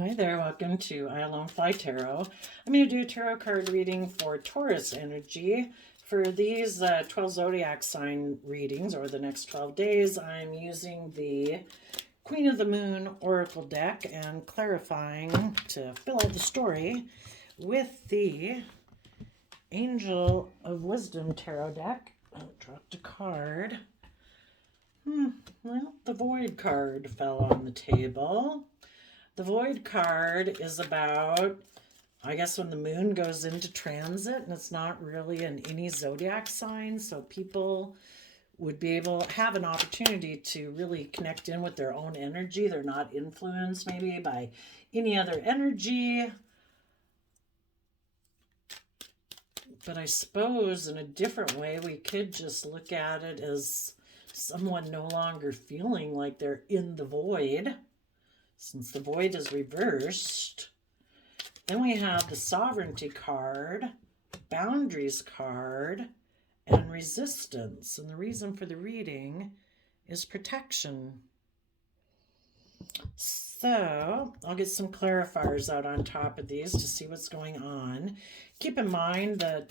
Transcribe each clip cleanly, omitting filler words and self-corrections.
Hi there, welcome to I Alone Fly Tarot. I'm going to do a tarot card reading for Taurus energy. For these 12 zodiac sign readings over the next 12 days, I'm using the Queen of the Moon Oracle deck and clarifying to fill out the story with the Angel of Wisdom tarot deck. I dropped a card. Well, the Void card fell on the table. The Void card is about, I guess, when the moon goes into transit, and it's not really in any zodiac sign, so people would be able to have an opportunity to really connect in with their own energy. They're not influenced maybe by any other energy. But I suppose in a different way, we could just look at it as someone no longer feeling like they're in the void, since the void is reversed. Then we have the Sovereignty card, Boundaries card, and Resistance. And the reason for the reading is protection. So I'll get some clarifiers out on top of these to see what's going on. Keep in mind that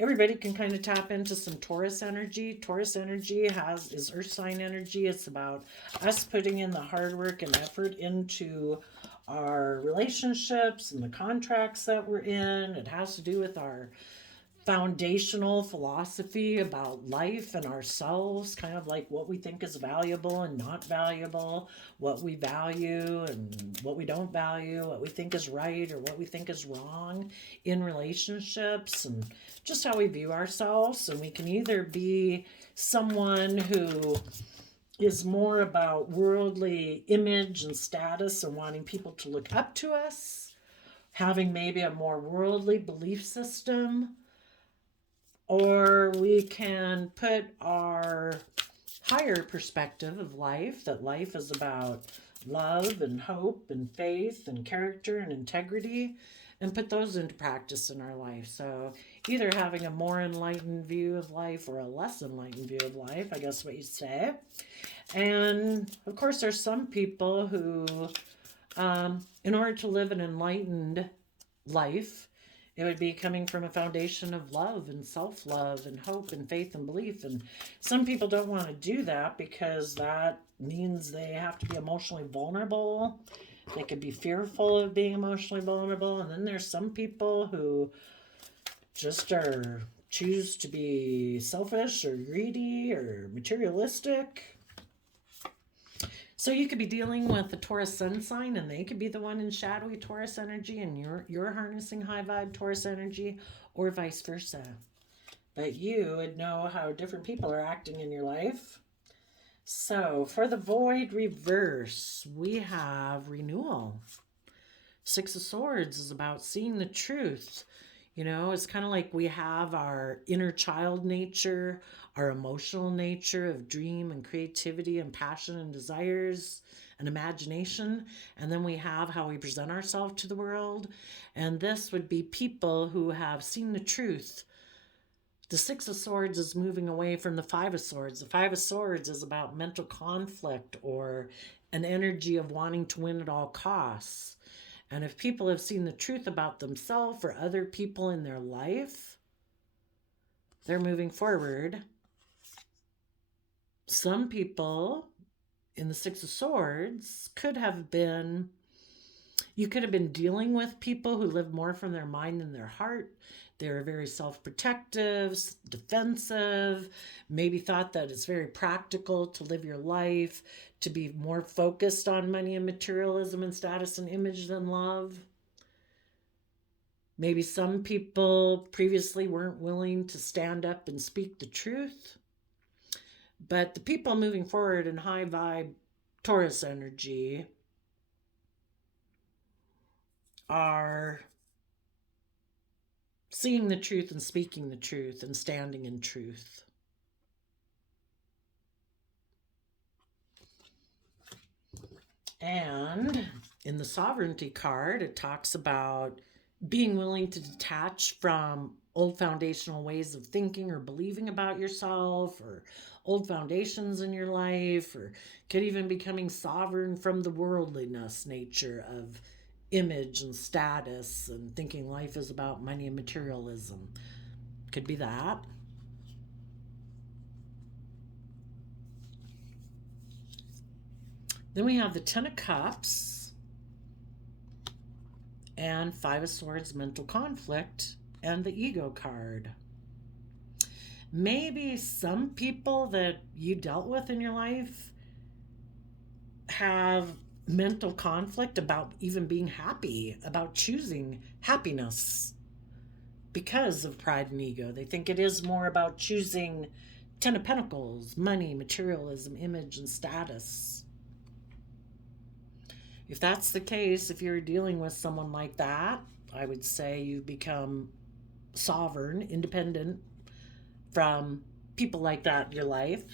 everybody can kind of tap into some Taurus energy. Taurus energy is earth sign energy. It's about us putting in the hard work and effort into our relationships and the contracts that we're in. It has to do with our foundational philosophy about life and ourselves, kind of like what we think is valuable and not valuable, what we value and what we don't value, what we think is right or what we think is wrong in relationships, and just how we view ourselves. And we can either be someone who is more about worldly image and status and wanting people to look up to us, having maybe a more worldly belief system, or we can put our higher perspective of life, that life is about love and hope and faith and character and integrity, and put those into practice in our life. So either having a more enlightened view of life or a less enlightened view of life, I guess what you say. And of course, there's some people who, in order to live an enlightened life, it would be coming from a foundation of love and self-love and hope and faith and belief. And some people don't want to do that because that means they have to be emotionally vulnerable. They could be fearful of being emotionally vulnerable. And then there's some people who just choose to be selfish or greedy or materialistic. So you could be dealing with the Taurus sun sign, and they could be the one in shadowy Taurus energy, and you're harnessing high vibe Taurus energy, or vice versa. But you would know how different people are acting in your life. So for the void reverse, we have renewal. Six of Swords is about seeing the truth. You know, it's kind of like we have our inner child nature, our emotional nature of dream and creativity and passion and desires and imagination. And then we have how we present ourselves to the world. And this would be people who have seen the truth. The Six of Swords is moving away from the Five of Swords. The Five of Swords is about mental conflict or an energy of wanting to win at all costs. And if people have seen the truth about themselves or other people in their life, they're moving forward. Some people in the Six of Swords you could have been dealing with people who live more from their mind than their heart. They're very self-protective, defensive, maybe thought that it's very practical to live your life, to be more focused on money and materialism and status and image than love. Maybe some people previously weren't willing to stand up and speak the truth. But the people moving forward in high vibe Taurus energy are seeing the truth and speaking the truth and standing in truth. And in the Sovereignty card, it talks about being willing to detach from old foundational ways of thinking or believing about yourself, or old foundations in your life, or could even becoming sovereign from the worldliness nature of image and status and thinking life is about money and materialism. Could be that. Then we have the Ten of Cups and Five of Swords, mental conflict, and the Ego card. Maybe some people that you dealt with in your life have mental conflict about even being happy, about choosing happiness because of pride and ego. They think it is more about choosing Ten of Pentacles, money, materialism, image, and status. If that's the case, if you're dealing with someone like that, I would say you become sovereign, independent from people like that in your life.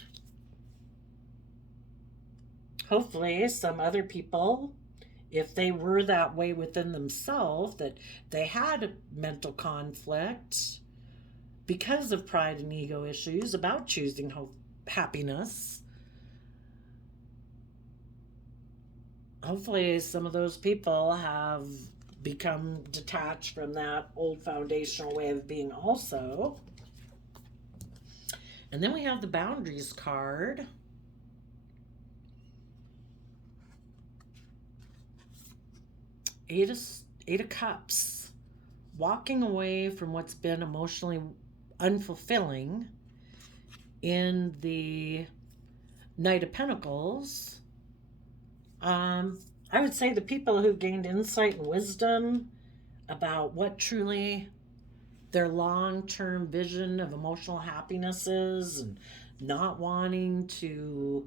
Hopefully some other people, if they were that way within themselves, that they had mental conflict because of pride and ego issues about choosing happiness, hopefully some of those people have become detached from that old foundational way of being also. And then we have the boundaries card. Eight of Cups. Walking away from what's been emotionally unfulfilling. In the Knight of Pentacles, I would say the people who've gained insight and wisdom about what truly their long-term vision of emotional happiness is, and not wanting to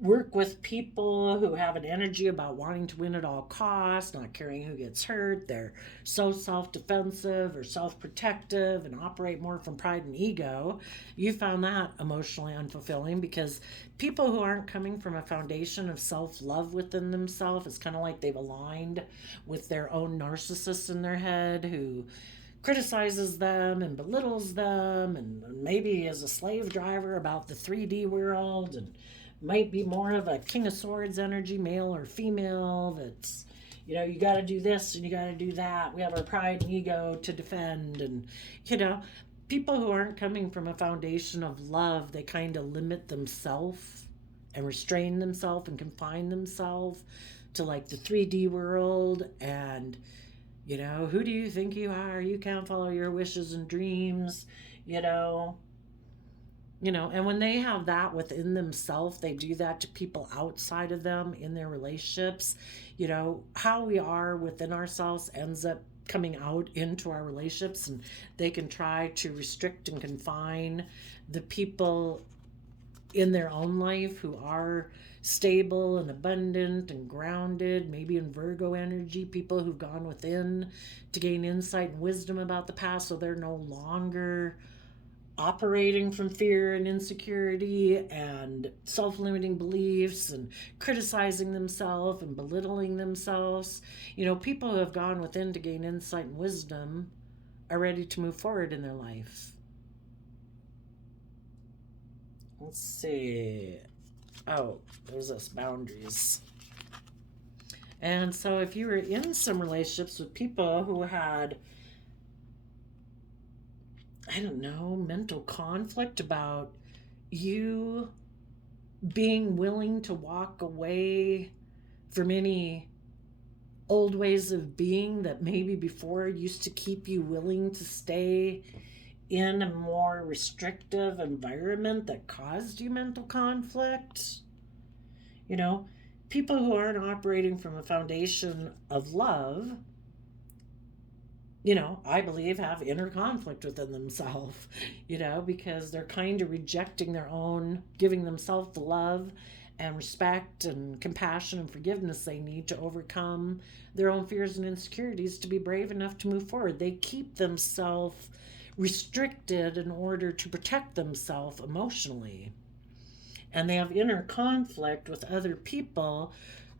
work with people who have an energy about wanting to win at all costs, not caring who gets hurt. They're so self-defensive or self-protective and operate more from pride and ego. You found that emotionally unfulfilling, because people who aren't coming from a foundation of self-love within themselves, it's kind of like they've aligned with their own narcissist in their head who criticizes them and belittles them, and maybe is a slave driver about the 3D world, and might be more of a King of Swords energy, male or female, that's, you know, you got to do this and you got to do that. We have our pride and ego to defend. And, you know, people who aren't coming from a foundation of love, they kind of limit themselves and restrain themselves and confine themselves to like the 3D world. And, you know, who do you think you are? You can't follow your wishes and dreams, you know. And when they have that within themselves, they do that to people outside of them in their relationships. How we are within ourselves ends up coming out into our relationships, and they can try to restrict and confine the people in their own life who are stable and abundant and grounded, maybe in Virgo energy, people who've gone within to gain insight and wisdom about the past, so they're no longer operating from fear and insecurity and self-limiting beliefs and criticizing themselves and belittling themselves. People who have gone within to gain insight and wisdom are ready to move forward in their life. Let's see. Oh, there's this boundaries. And so if you were in some relationships with people who had, mental conflict about you being willing to walk away from any old ways of being that maybe before used to keep you willing to stay in a more restrictive environment that caused you mental conflict. People who aren't operating from a foundation of love, I believe have inner conflict within themselves, because they're kind of rejecting their own, giving themselves the love and respect and compassion and forgiveness they need to overcome their own fears and insecurities to be brave enough to move forward. They keep themselves restricted in order to protect themselves emotionally. And they have inner conflict with other people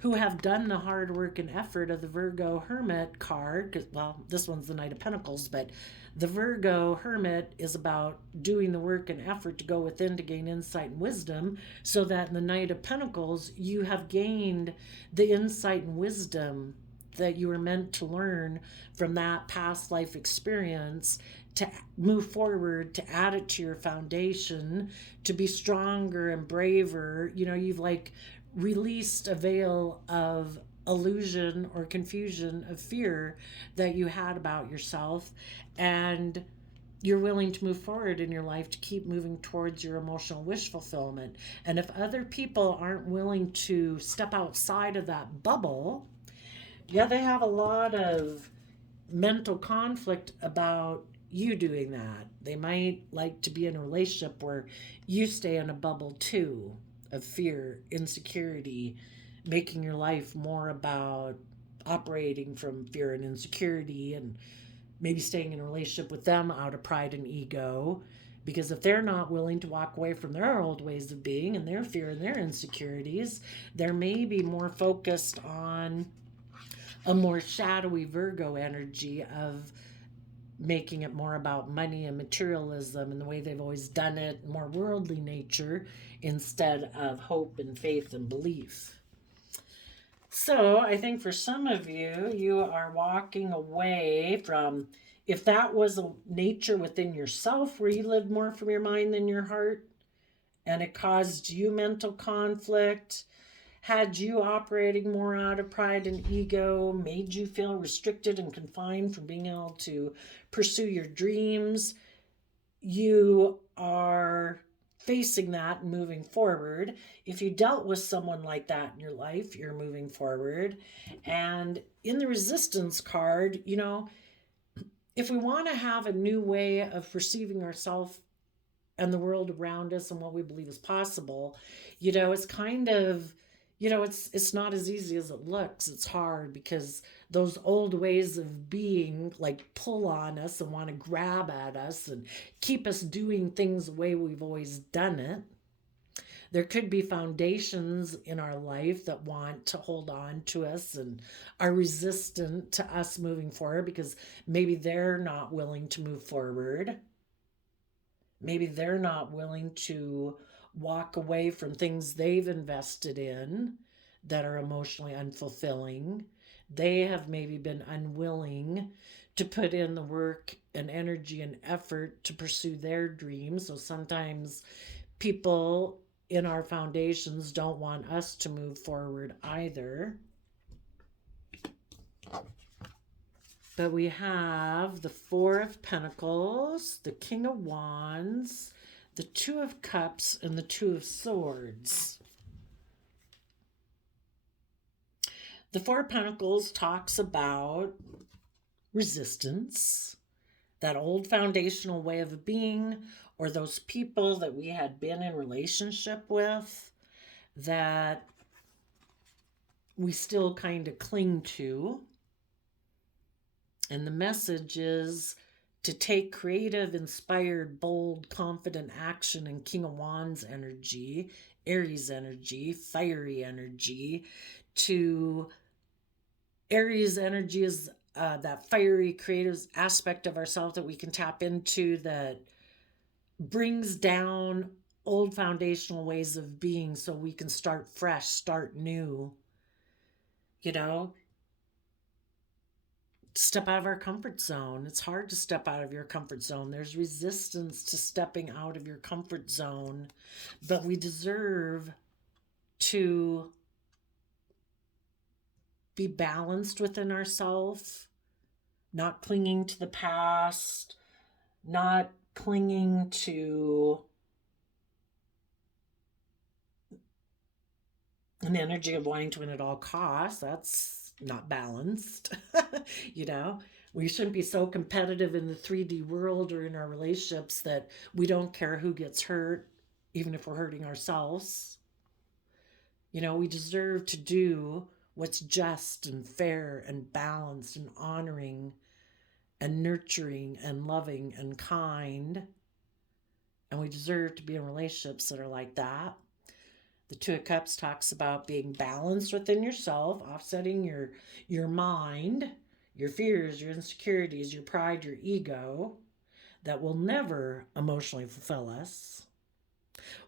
who have done the hard work and effort of the Virgo Hermit card. 'Cause, well, this one's the Knight of Pentacles, but the Virgo Hermit is about doing the work and effort to go within to gain insight and wisdom, so that in the Knight of Pentacles, you have gained the insight and wisdom that you were meant to learn from that past life experience to move forward, to add it to your foundation, to be stronger and braver. You know, you've like released a veil of illusion or confusion of fear that you had about yourself, and you're willing to move forward in your life to keep moving towards your emotional wish fulfillment. And if other people aren't willing to step outside of that bubble, yeah, they have a lot of mental conflict about you doing that. They might like to be in a relationship where you stay in a bubble too of fear, insecurity, making your life more about operating from fear and insecurity, and maybe staying in a relationship with them out of pride and ego. Because if they're not willing to walk away from their old ways of being and their fear and their insecurities, they're maybe more focused on a more shadowy Virgo energy of making it more about money and materialism and the way they've always done it, more worldly nature instead of hope and faith and belief. So I think for some of you, you are walking away from, if that was a nature within yourself where you lived more from your mind than your heart, and it caused you mental conflict, had you operating more out of pride and ego, made you feel restricted and confined from being able to pursue your dreams, you are facing that and moving forward. If you dealt with someone like that in your life, you're moving forward. And in the resistance card, you know, if we want to have a new way of perceiving ourselves and the world around us and what we believe is possible, you know, it's kind of, you know, it's not as easy as it looks. It's hard because those old ways of being like pull on us and want to grab at us and keep us doing things the way we've always done it. There could be foundations in our life that want to hold on to us and are resistant to us moving forward because maybe they're not willing to move forward. Maybe they're not willing to walk away from things they've invested in that are emotionally unfulfilling. They have maybe been unwilling to put in the work and energy and effort to pursue their dreams. So sometimes people in our foundations don't want us to move forward either. But we have the Four of Pentacles, the King of Wands, the Two of Cups, and the Two of Swords. The Four of Pentacles talks about resistance, that old foundational way of being, or those people that we had been in relationship with that we still kind of cling to. And the message is to take creative, inspired, bold, confident action in King of Wands energy, Aries energy, fiery energy. Aries energy is that fiery, creative aspect of ourselves that we can tap into that brings down old foundational ways of being so we can start fresh, start new. You know, step out of our comfort zone. It's hard to step out of your comfort zone. There's resistance to stepping out of your comfort zone, but we deserve to be balanced within ourselves, not clinging to the past, not clinging to an energy of wanting to win at all costs. That's not balanced. You know, we shouldn't be so competitive in the 3D world or in our relationships that we don't care who gets hurt, even if we're hurting ourselves. You know, we deserve to do what's just and fair and balanced and honoring and nurturing and loving and kind. And we deserve to be in relationships that are like that. The Two of Cups talks about being balanced within yourself, offsetting your mind, your fears, your insecurities, your pride, your ego that will never emotionally fulfill us.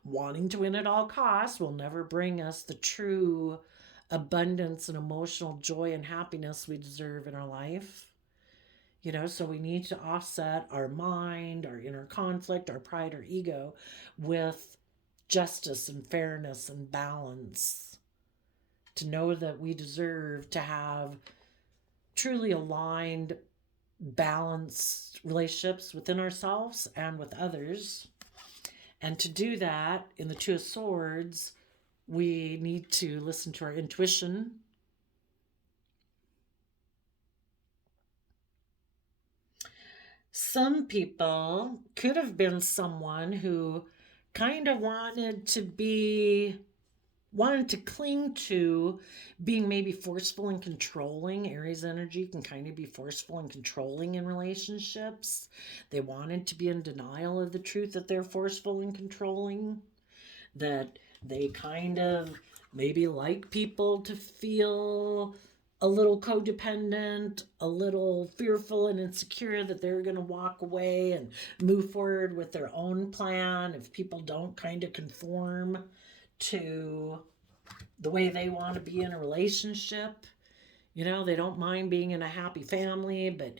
Wanting to win at all costs will never bring us the true abundance and emotional joy and happiness we deserve in our life. So we need to offset our mind, our inner conflict, our pride, our ego with justice and fairness and balance. To know that we deserve to have truly aligned, balanced relationships within ourselves and with others. And to do that, in the Two of Swords, we need to listen to our intuition. Some people could have been someone who kind of wanted to cling to being maybe forceful and controlling. Aries energy can kind of be forceful and controlling in relationships. They wanted to be in denial of the truth that they're forceful and controlling, that they kind of maybe like people to feel a little codependent, a little fearful and insecure that they're going to walk away and move forward with their own plan if people don't kind of conform to the way they want to be in a relationship. They don't mind being in a happy family, but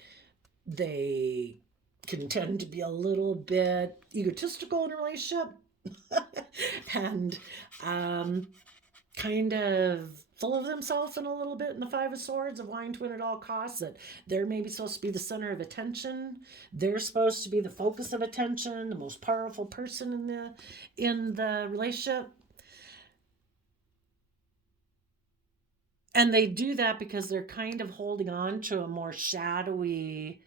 they can tend to be a little bit egotistical in a relationship and kind of full of themselves in a little bit in the Five of Swords, of wanting to win at all costs, that they're maybe supposed to be the center of attention. They're supposed to be the focus of attention, the most powerful person in the relationship. And they do that because they're kind of holding on to a more shadowy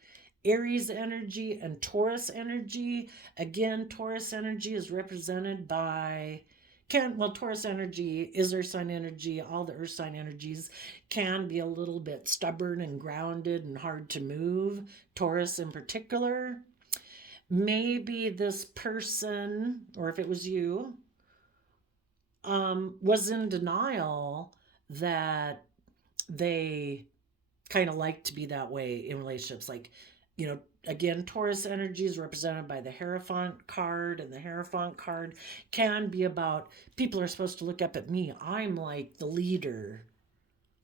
Aries energy and Taurus energy. Again, Taurus energy is represented by Taurus energy is earth sign energy. All the earth sign energies can be a little bit stubborn and grounded and hard to move. Taurus in particular. Maybe this person, or if it was you, was in denial that they kind of like to be that way in relationships. Like, again, Taurus energy is represented by the Hierophant card, and the Hierophant card can be about people are supposed to look up at me. I'm like the leader.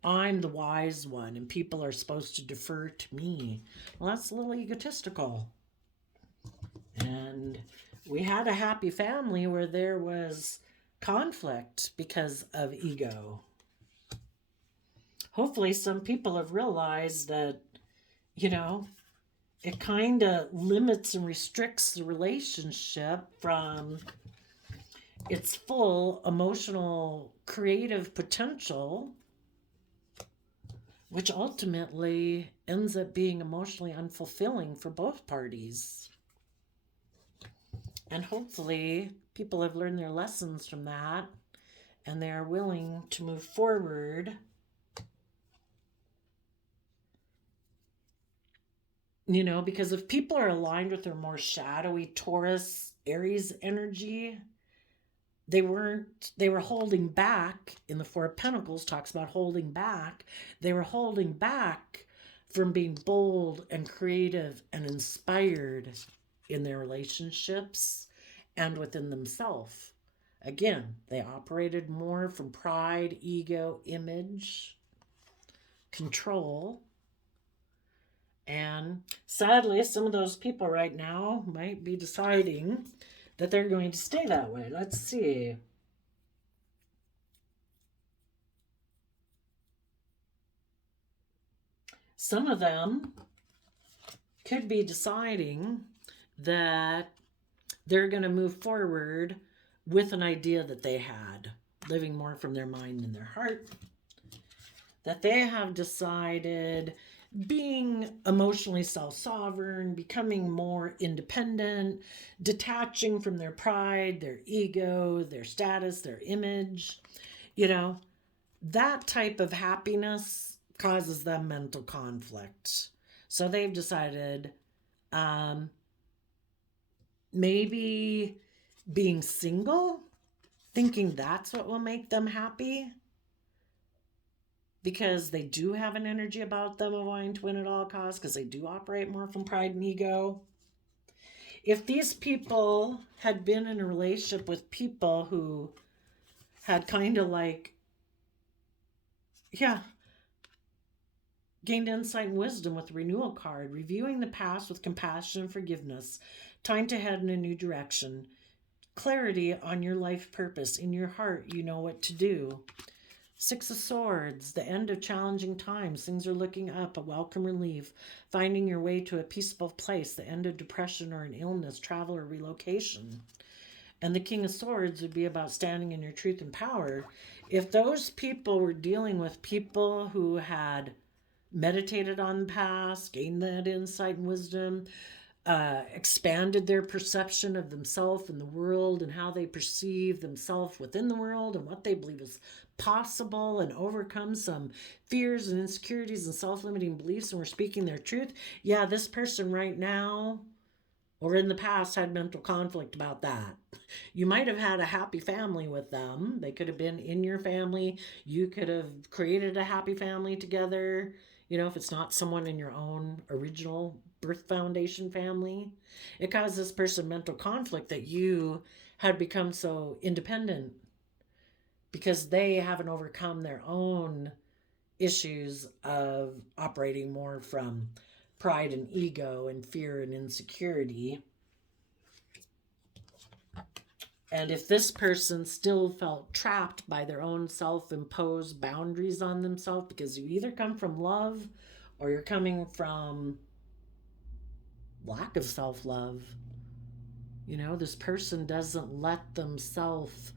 I'm the wise one, and people are supposed to defer to me. Well, that's a little egotistical. And we had a happy family where there was conflict because of ego. Hopefully some people have realized that, it kind of limits and restricts the relationship from its full emotional, creative potential, which ultimately ends up being emotionally unfulfilling for both parties. And hopefully people have learned their lessons from that, and they are willing to move forward because if people are aligned with their more shadowy Taurus, Aries energy, they were holding back. In the Four of Pentacles talks about holding back. They were holding back from being bold and creative and inspired in their relationships and within themselves. Again, they operated more from pride, ego, image, control. And sadly, some of those people right now might be deciding that they're going to stay that way. Let's see. Some of them could be deciding that they're going to move forward with an idea that they had, living more from their mind than their heart, that they have decided being emotionally self-sovereign, becoming more independent, detaching from their pride, their ego, their status, their image. That type of happiness causes them mental conflict. So they've decided maybe being single thinking that's what will make them happy, because they do have an energy about them of wanting to win at all costs, because they do operate more from pride and ego. If these people had been in a relationship with people who had kind of like, yeah, gained insight and wisdom with the renewal card, reviewing the past with compassion and forgiveness, time to head in a new direction, clarity on your life purpose. In your heart, you know what to do. Six of Swords, the end of challenging times. Things are looking up, a welcome relief, finding your way to a peaceful place, the end of depression or an illness, travel or relocation. And the King of Swords would be about standing in your truth and power. If those people were dealing with people who had meditated on the past, gained that insight and wisdom, expanded their perception of themselves and the world and how they perceive themselves within the world and what they believe is possible, and overcome some fears and insecurities and self-limiting beliefs, and were speaking their truth, yeah, this person right now or in the past had mental conflict about that. You might have had a happy family with them. They could have been in your family. You could have created a happy family together. You know, if it's not someone in your own original birth foundation family, it caused this person mental conflict that you had become so independent because they haven't overcome their own issues of operating more from pride and ego and fear and insecurity. And if this person still felt trapped by their own self-imposed boundaries on themselves, because you either come from love or you're coming from lack of self-love. You know, this person doesn't let themselves,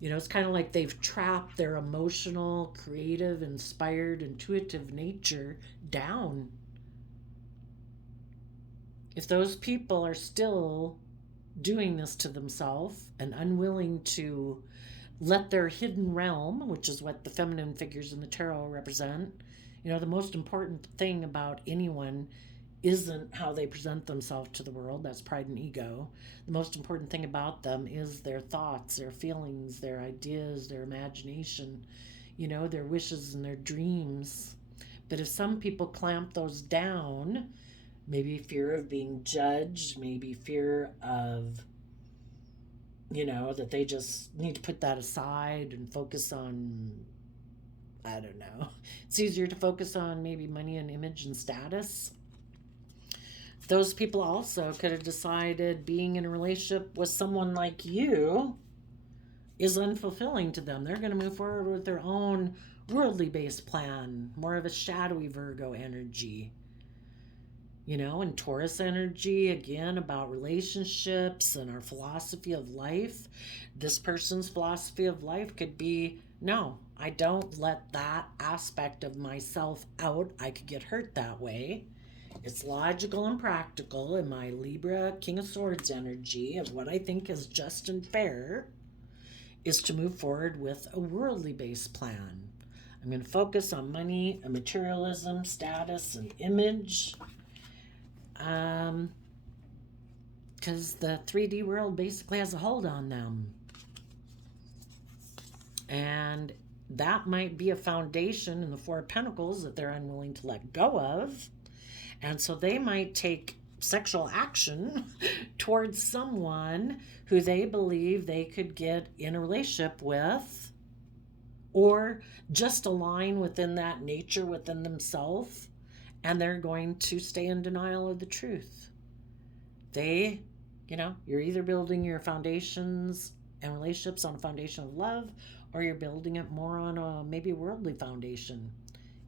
you know, it's kind of like they've trapped their emotional, creative, inspired, intuitive nature down. If those people are still doing this to themselves and unwilling to let their hidden realm, which is what the feminine figures in the tarot represent, you know, the most important thing about anyone isn't how they present themselves to the world. That's pride and ego. The most important thing about them is their thoughts, their feelings, their ideas, their imagination, you know, their wishes and their dreams. But if some people clamp those down, maybe fear of being judged, maybe fear of, you know, that they just need to put that aside and focus on, I don't know. It's easier to focus on maybe money and image and status. Those people also could have decided being in a relationship with someone like you is unfulfilling to them. They're going to move forward with their own worldly based plan, more of a shadowy Virgo energy. You know, and Taurus energy, again, about relationships and our philosophy of life. This person's philosophy of life could be, no, I don't let that aspect of myself out. I could get hurt that way. It's logical and practical in my Libra King of Swords energy of what I think is just and fair is to move forward with a worldly based plan. I'm going to focus on money and materialism, status, and image. Because the 3D world basically has a hold on them. And that might be a foundation in the Four of Pentacles that they're unwilling to let go of. And so they might take sexual action towards someone who they believe they could get in a relationship with, or just align within that nature within themselves, and they're going to stay in denial of the truth. They, you know, you're either building your foundations and relationships on a foundation of love, or you're building it more on a maybe worldly foundation.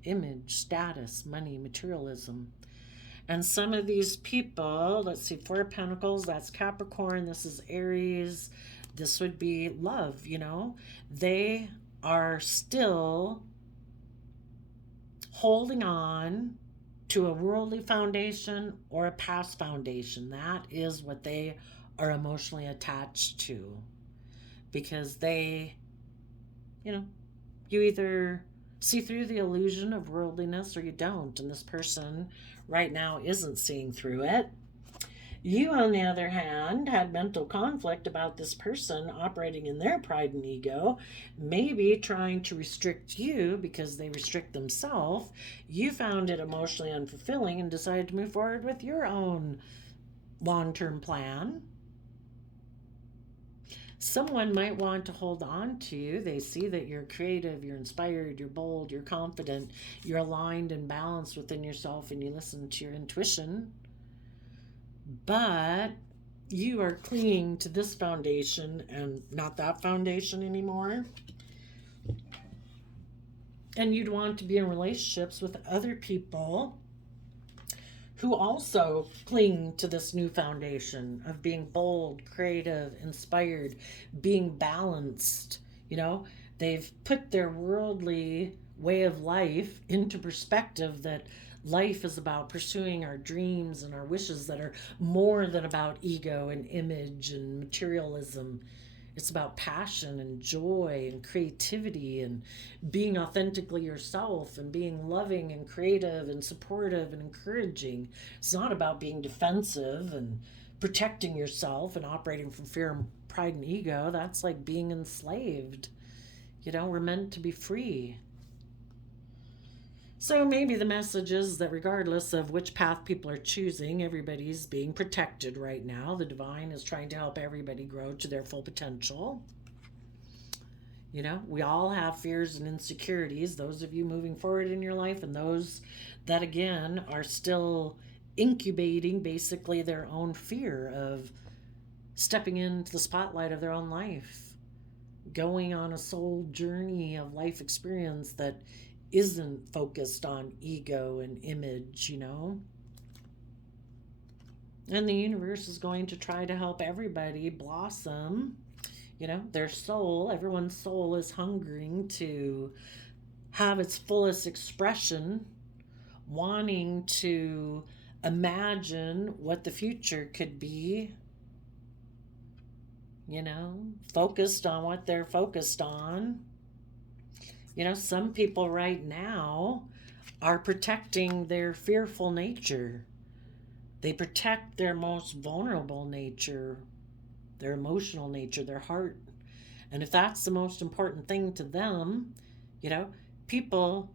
Image, status, money, materialism. And some of these people, let's see, Four of Pentacles, that's Capricorn, this is Aries, this would be love, you know. They are still holding on to a worldly foundation or a past foundation. That is what they are emotionally attached to. Because they, you know, you either see through the illusion of worldliness or you don't. And this person right now isn't seeing through it. You, on the other hand, had mental conflict about this person operating in their pride and ego, maybe trying to restrict you because they restrict themselves. You found it emotionally unfulfilling and decided to move forward with your own long-term plan. Someone might want to hold on to you. They see that you're creative, you're inspired, you're bold, you're confident, you're aligned and balanced within yourself, and you listen to your intuition. But you are clinging to this foundation and not that foundation anymore. And you'd want to be in relationships with other people who also cling to this new foundation of being bold, creative, inspired, being balanced. They've put their worldly way of life into perspective, that life is about pursuing our dreams and our wishes that are more than about ego and image and materialism. It's about passion and joy and creativity and being authentically yourself and being loving and creative and supportive and encouraging. It's not about being defensive and protecting yourself and operating from fear and pride and ego. That's like being enslaved. We're meant to be free. So maybe the message is that regardless of which path people are choosing, everybody's being protected right now. The divine is trying to help everybody grow to their full potential. We all have fears and insecurities, those of you moving forward in your life, and those that, again, are still incubating basically their own fear of stepping into the spotlight of their own life, going on a soul journey of life experience that isn't focused on ego and image. And the universe is going to try to help everybody blossom. Their soul, everyone's soul is hungering to have its fullest expression, wanting to imagine what the future could be, focused on what they're focused on. Some people right now are protecting their fearful nature. They protect their most vulnerable nature, their emotional nature, their heart. And if that's the most important thing to them, people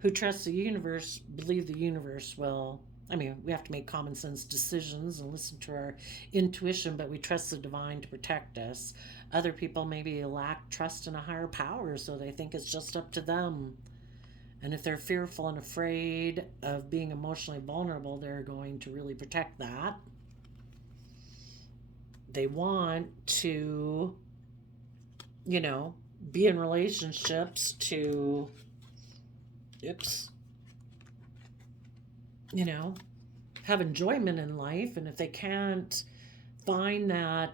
who trust the universe believe the universe will. We have to make common sense decisions and listen to our intuition, but we trust the divine to protect us. Other people maybe lack trust in a higher power, so they think it's just up to them. And if they're fearful and afraid of being emotionally vulnerable, they're going to really protect that. They want to, be in relationships to, have enjoyment in life. And if they can't find that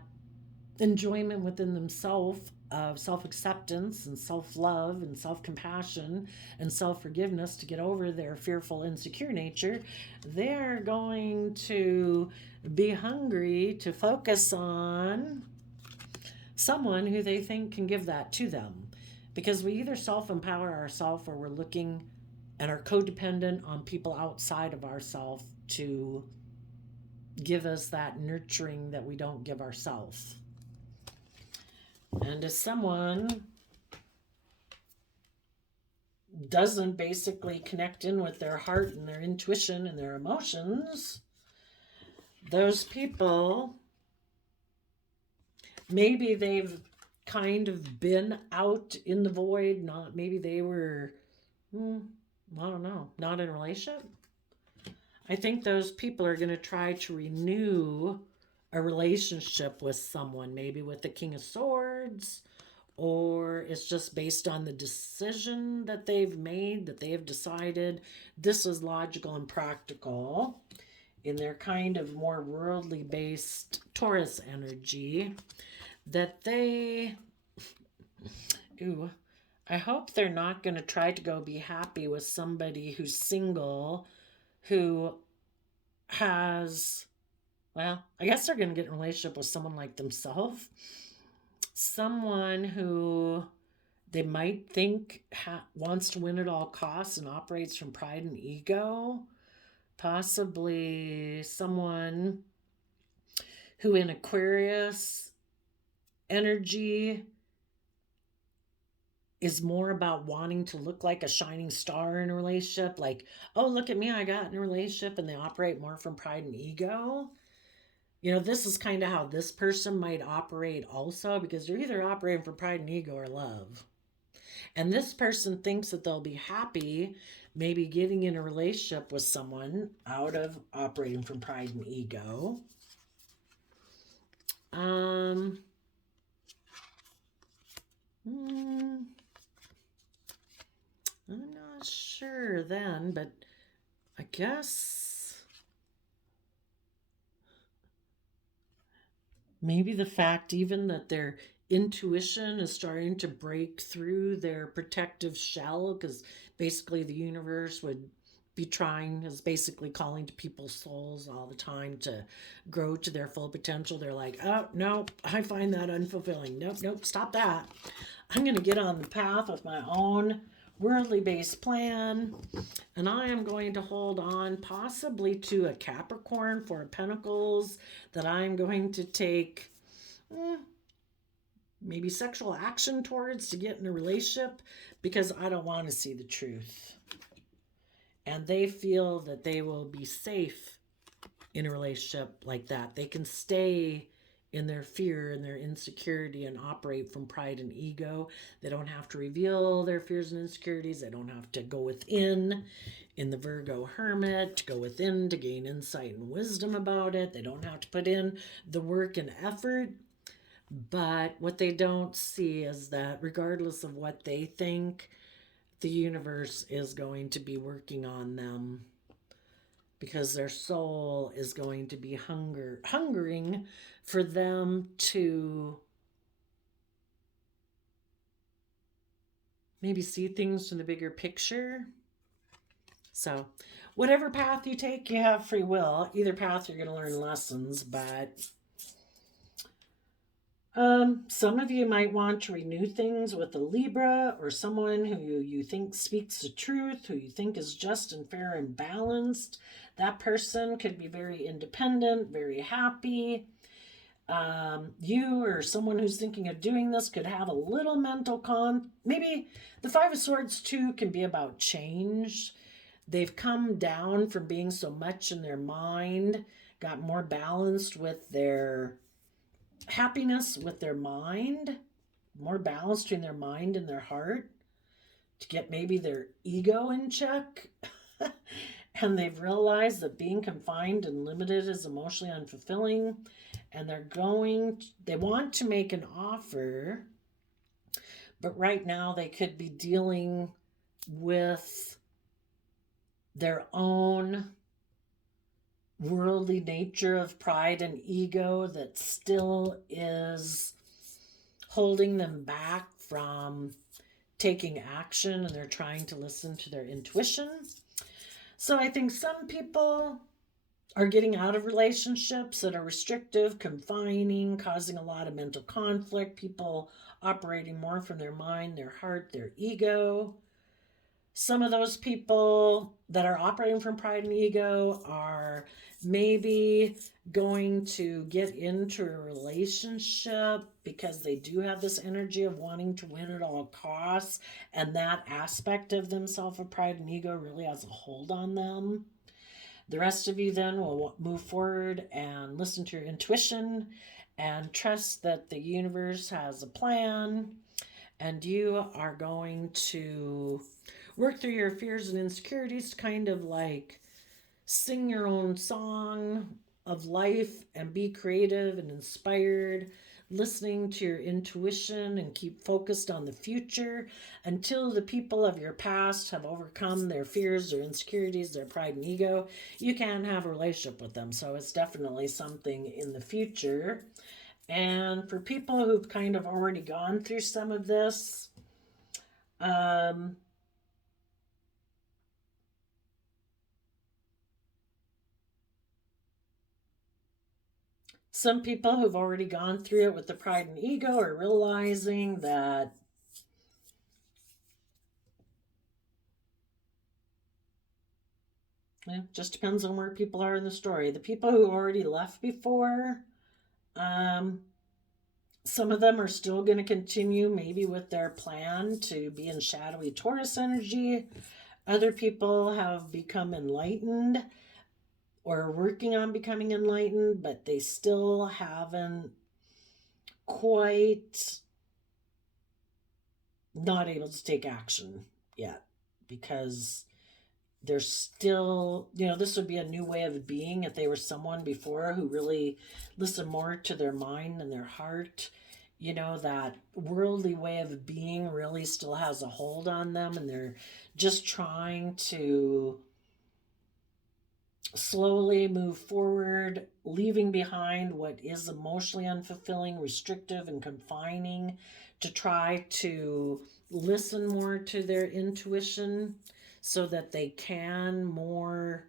enjoyment within themselves of self-acceptance and self-love and self-compassion and self-forgiveness to get over their fearful, insecure nature, they're going to be hungry to focus on someone who they think can give that to them. Because we either self-empower ourselves, or we're looking and are codependent on people outside of ourselves to give us that nurturing that we don't give ourselves. And if someone doesn't basically connect in with their heart and their intuition and their emotions, those people, maybe they've kind of been out in the void, maybe they were, I don't know, not in a relationship. I think those people are going to try to renew a relationship with someone, maybe with the King of Swords, or it's just based on the decision that they've made, that they have decided this is logical and practical in their kind of more worldly based Taurus energy, that they, I hope they're not going to try to go be happy with somebody who's single, who has, I guess they're going to get in a relationship with someone like themselves. Someone who they might think wants to win at all costs and operates from pride and ego. Possibly someone who in Aquarius energy is more about wanting to look like a shining star in a relationship. Like, oh, look at me, I got in a relationship, and they operate more from pride and ego. You know, this is kind of how this person might operate also, because they're either operating from pride and ego or love. And this person thinks that they'll be happy maybe getting in a relationship with someone out of operating from pride and ego. I'm not sure then, but I guess maybe the fact even that their intuition is starting to break through their protective shell, because basically the universe would be trying, is basically calling to people's souls all the time to grow to their full potential. They're like, oh, no, I find that unfulfilling. Nope, nope, stop that. I'm going to get on the path with my own worldly based plan, and I am going to hold on possibly to a Capricorn, Four of Pentacles, that I'm going to take maybe sexual action towards to get in a relationship, because I don't want to see the truth. And they feel that they will be safe in a relationship like that. They can stay in their fear and their insecurity and operate from pride and ego. They don't have to reveal their fears and insecurities. They don't have to go within in the Virgo Hermit, to go within to gain insight and wisdom about it. They don't have to put in the work and effort. But what they don't see is that regardless of what they think, the universe is going to be working on them, because their soul is going to be hungering for them to maybe see things from the bigger picture. So whatever path you take, you have free will. Either path, you're going to learn lessons, but some of you might want to renew things with a Libra, or someone who you think speaks the truth, who you think is just and fair and balanced. That person could be very independent, very happy. You or someone who's thinking of doing this could have a little mental maybe the Five of Swords too can be about change. They've come down from being so much in their mind, got more balanced with their happiness, with their mind, more balanced between their mind and their heart, to get maybe their ego in check. And they've realized that being confined and limited is emotionally unfulfilling, and they want to make an offer, but right now they could be dealing with their own worldly nature of pride and ego that still is holding them back from taking action, and they're trying to listen to their intuition. So I think some people are getting out of relationships that are restrictive, confining, causing a lot of mental conflict, people operating more from their mind, their heart, their ego. Some of those people that are operating from pride and ego are maybe going to get into a relationship because they do have this energy of wanting to win at all costs, and that aspect of themselves of pride and ego really has a hold on them. The rest of you then will move forward and listen to your intuition and trust that the universe has a plan, and you are going to work through your fears and insecurities to kind of like sing your own song of life and be creative and inspired, listening to your intuition, and keep focused on the future until the people of your past have overcome their fears, their insecurities, their pride and ego. You can have a relationship with them. So it's definitely something in the future. And for people who've kind of already gone through some of this, some people who've already gone through it with the pride and ego are realizing that it just depends on where people are in the story. The people who already left before, Um, some of them are still going to continue, maybe with their plan to be in shadowy Taurus energy. Other people have become enlightened or are working on becoming enlightened, but they still haven't quite not able to take action yet because they're still, this would be a new way of being if they were someone before who really listened more to their mind and their heart. That worldly way of being really still has a hold on them, and they're just trying to slowly move forward, leaving behind what is emotionally unfulfilling, restrictive, and confining, to try to listen more to their intuition so that they can more,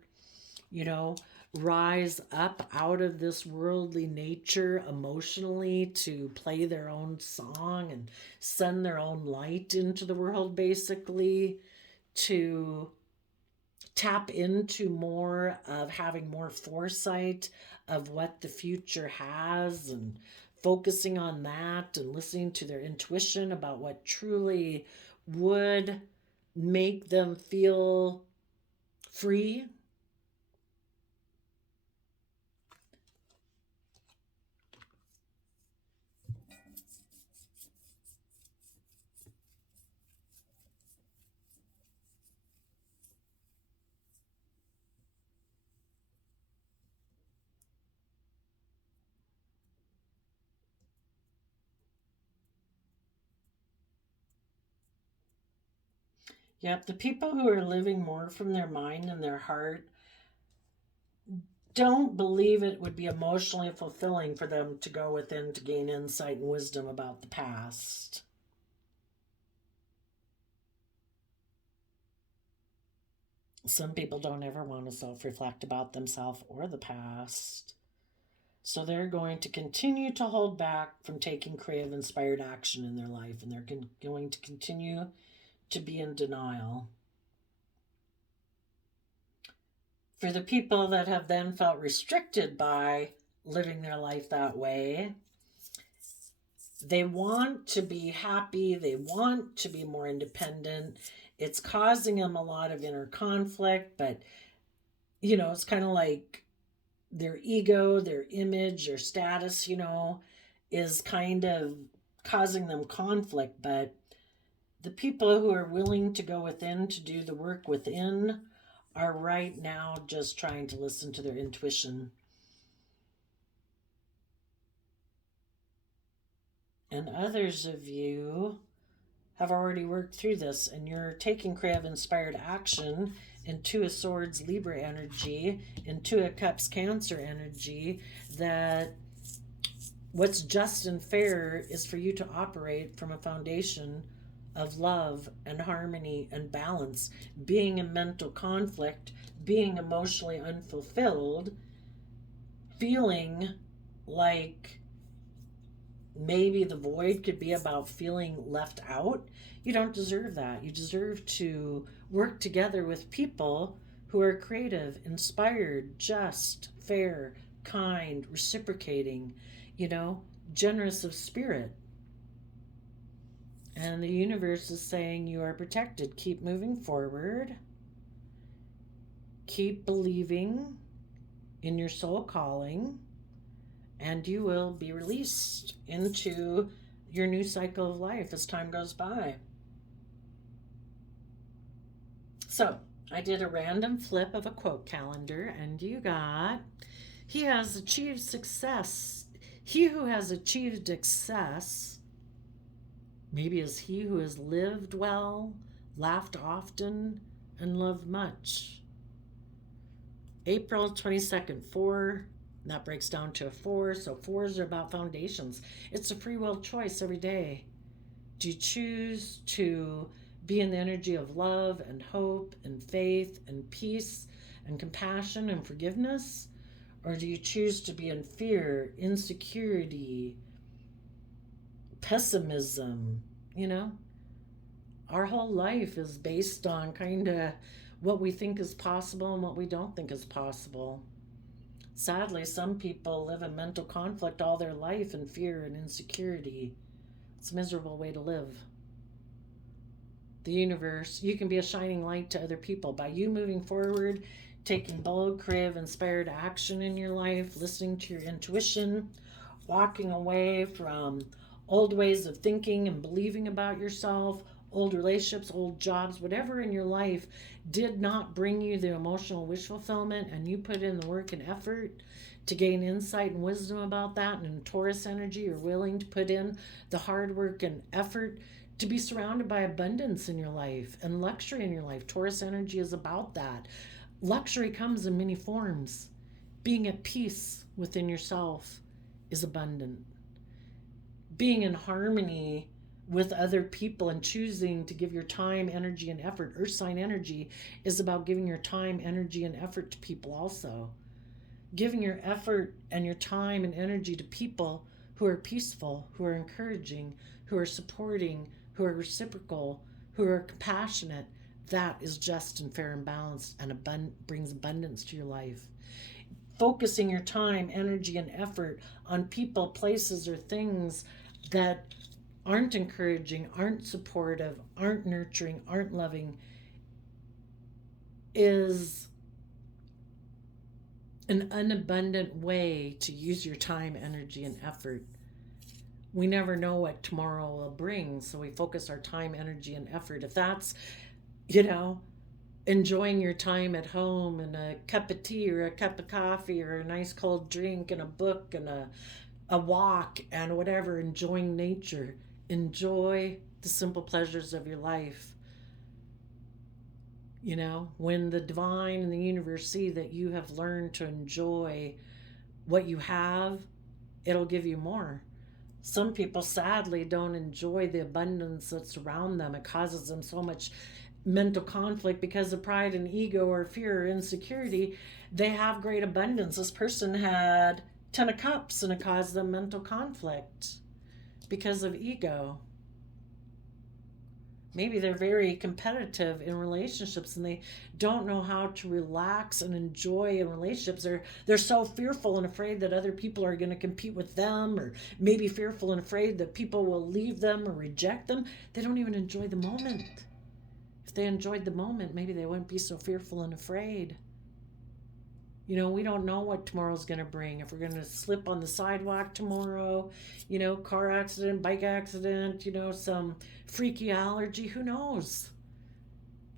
you know, rise up out of this worldly nature emotionally to play their own song and send their own light into the world, basically, to tap into more of having more foresight of what the future has and focusing on that and listening to their intuition about what truly would make them feel free. Yep, the people who are living more from their mind and their heart don't believe it would be emotionally fulfilling for them to go within to gain insight and wisdom about the past. Some people don't ever want to self reflect about themselves or the past. So they're going to continue to hold back from taking creative, inspired action in their life, and they're going to continue to be in denial. For the people that have then felt restricted by living their life that way, they want to be happy, they want to be more independent. It's causing them a lot of inner conflict, but it's kind of like their ego, their image, their status, is kind of causing them conflict. But the people who are willing to go within to do the work within are right now just trying to listen to their intuition. And others of you have already worked through this, and you're taking creative inspired action in Two of Swords Libra energy, in Two of Cups Cancer energy, that what's just and fair is for you to operate from a foundation of love and harmony and balance, being in mental conflict, being emotionally unfulfilled, feeling like maybe the void could be about feeling left out. You don't deserve that. You deserve to work together with people who are creative, inspired, just, fair, kind, reciprocating, you know, generous of spirit. And the universe is saying you are protected. Keep moving forward. Keep believing in your soul calling, and you will be released into your new cycle of life as time goes by. So, I did a random flip of a quote calendar, and you got, he has achieved success. He who has achieved success maybe is he who has lived well, laughed often, and loved much. April 22nd, 4. That breaks down to a 4. So 4s are about foundations. It's a free will choice every day. Do you choose to be in the energy of love and hope and faith and peace and compassion and forgiveness? Or do you choose to be in fear, insecurity, pessimism? Our whole life is based on kind of what we think is possible and what we don't think is possible. Sadly, some people live in mental conflict all their life in fear and insecurity. It's a miserable way to live. The universe, you can be a shining light to other people by you moving forward, taking bold, creative, inspired action in your life, listening to your intuition, walking away from old ways of thinking and believing about yourself, old relationships, old jobs, whatever in your life did not bring you the emotional wish fulfillment, and you put in the work and effort to gain insight and wisdom about that. And in Taurus energy, you're willing to put in the hard work and effort to be surrounded by abundance in your life and luxury in your life. Taurus energy is about that. Luxury comes in many forms. Being at peace within yourself is abundant. Being in harmony with other people and choosing to give your time, energy, and effort. Earth sign energy is about giving your time, energy, and effort to people also. Giving your effort and your time and energy to people who are peaceful, who are encouraging, who are supporting, who are reciprocal, who are compassionate. That is just and fair and balanced and brings abundance to your life. Focusing your time, energy, and effort on people, places, or things that aren't encouraging, aren't supportive, aren't nurturing, aren't loving is an unabundant way to use your time, energy, and effort. We never know what tomorrow will bring, so we focus our time, energy, and effort. If that's, enjoying your time at home and a cup of tea or a cup of coffee or a nice cold drink and a book and a walk and whatever, enjoying nature, enjoy the simple pleasures of your life. When the divine and the universe see that you have learned to enjoy what you have, it'll give you more. Some people sadly don't enjoy the abundance that's around them. It causes them so much mental conflict because of pride and ego or fear or insecurity. They have great abundance. This person had 10 of Cups and it caused them mental conflict because of ego. Maybe they're very competitive in relationships and they don't know how to relax and enjoy in relationships. They're so fearful and afraid that other people are going to compete with them, or maybe fearful and afraid that people will leave them or reject them. They don't even enjoy the moment. If they enjoyed the moment, maybe they wouldn't be so fearful and afraid. We don't know what tomorrow's going to bring. If we're going to slip on the sidewalk tomorrow, car accident, bike accident, some freaky allergy, who knows?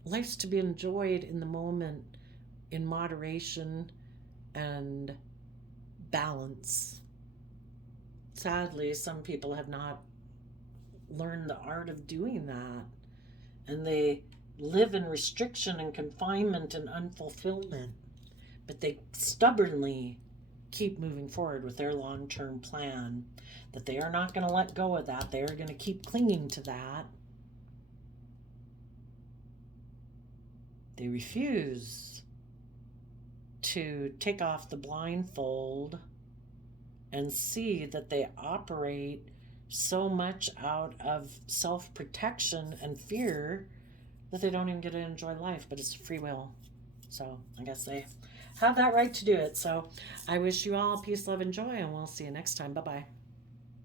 Life's to be enjoyed in the moment, in moderation and balance. Sadly, some people have not learned the art of doing that, and they live in restriction and confinement and unfulfillment. But they stubbornly keep moving forward with their long-term plan, that they are not going to let go of that. They are going to keep clinging to that. They refuse to take off the blindfold and see that they operate so much out of self-protection and fear that they don't even get to enjoy life, but it's free will. So I guess they have that right to do it. So I wish you all peace, love, and joy, and we'll see you next time. Bye-bye.